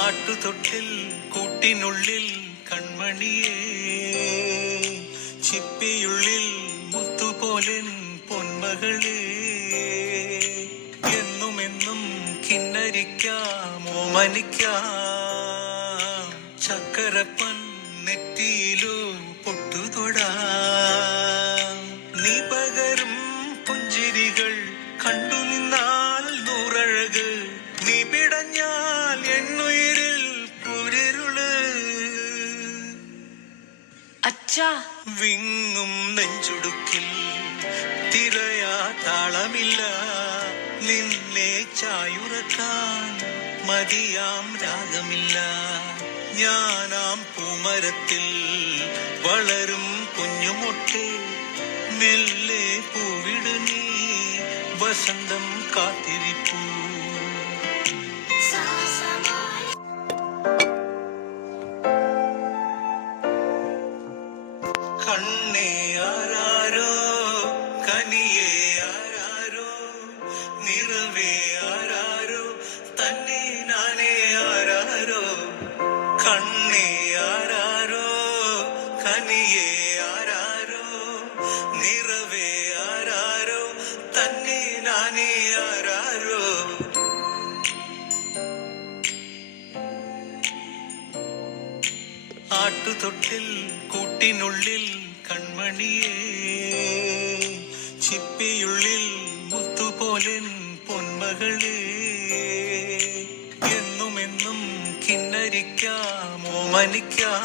ആട്ടുതൊട്ടിൽ കൂട്ടിനുള്ളിൽ കൺമണിയേ, ചിപ്പിയുള്ളിൽ മുത്തുപോലെൻ പൊന്മകളേ, എന്നുമെന്നും കിന്നരിക്കാം ഓമനിക്കാം, ചക്കരപ്പൻ നെറ്റിയിലോ പൊട്ടുതൊടാം. നീ പകരും പുഞ്ചിരികൾ കണ്ടു നിന്നാൽ നൂറഴക്, നീ പിടഞ്ഞാൽ എന്നുയിരിൽ കുരിരുള്. അച്ഛാ, വിങ്ങും നെഞ്ചുടുക്കിൽ തിരയാ താളമില്ല, നിന്നെ ചായുറക്കാൻ മതിയാം രാഗമില്ല. ഞാനാം പൂമരത്തിൽ വളരും കുഞ്ഞുമൊട്ടെ, മെല്ലെ പൂവിടു നീ വസന്തം കാത്തിരിപ്പൂ. കണ്ണേ ആരാരോ, കനിയേ ആരാരോ, നിറവേ ആരാരോ, തന്നെ നാനേ ആരാരോ. കണ്ണേ ആരാരോ, കനിയേ ആരാരോ, നിറവേ ആരാരോ, തന്നെ നാനേ ആരാരോ. ആട്ടുതൊട്ടിൽ കൂട്ടിനുള്ളിൽ കൺമണിയേ, ചിപ്പിയുള്ളിൽ മുത്തുപോലെൻ പൊന്മകളേ, എന്നുമെന്നും കിന്നരിക്കാം ഓമനിക്കാം,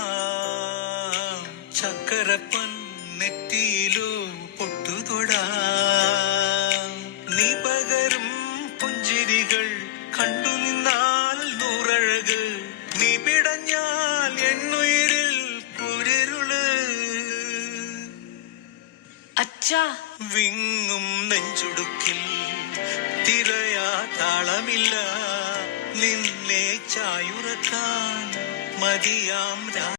ചക്കരപ്പൻ നെറ്റിയിലോ പൊട്ടുതൊടാം. നീ പകരും പുഞ്ചിരികൾ കണ്ടു നിന്നാൽ നൂറഴക്, നീ പിടഞ്ഞാൽ എന്നുയിരിൽ കുരിരുള്. അച്ഛാ, വിങ്ങും നെഞ്ചുടുക്കിൽ തിരയാ താളമില്ല, നിന്നെ ചായുറക്കാൻ മതിയാം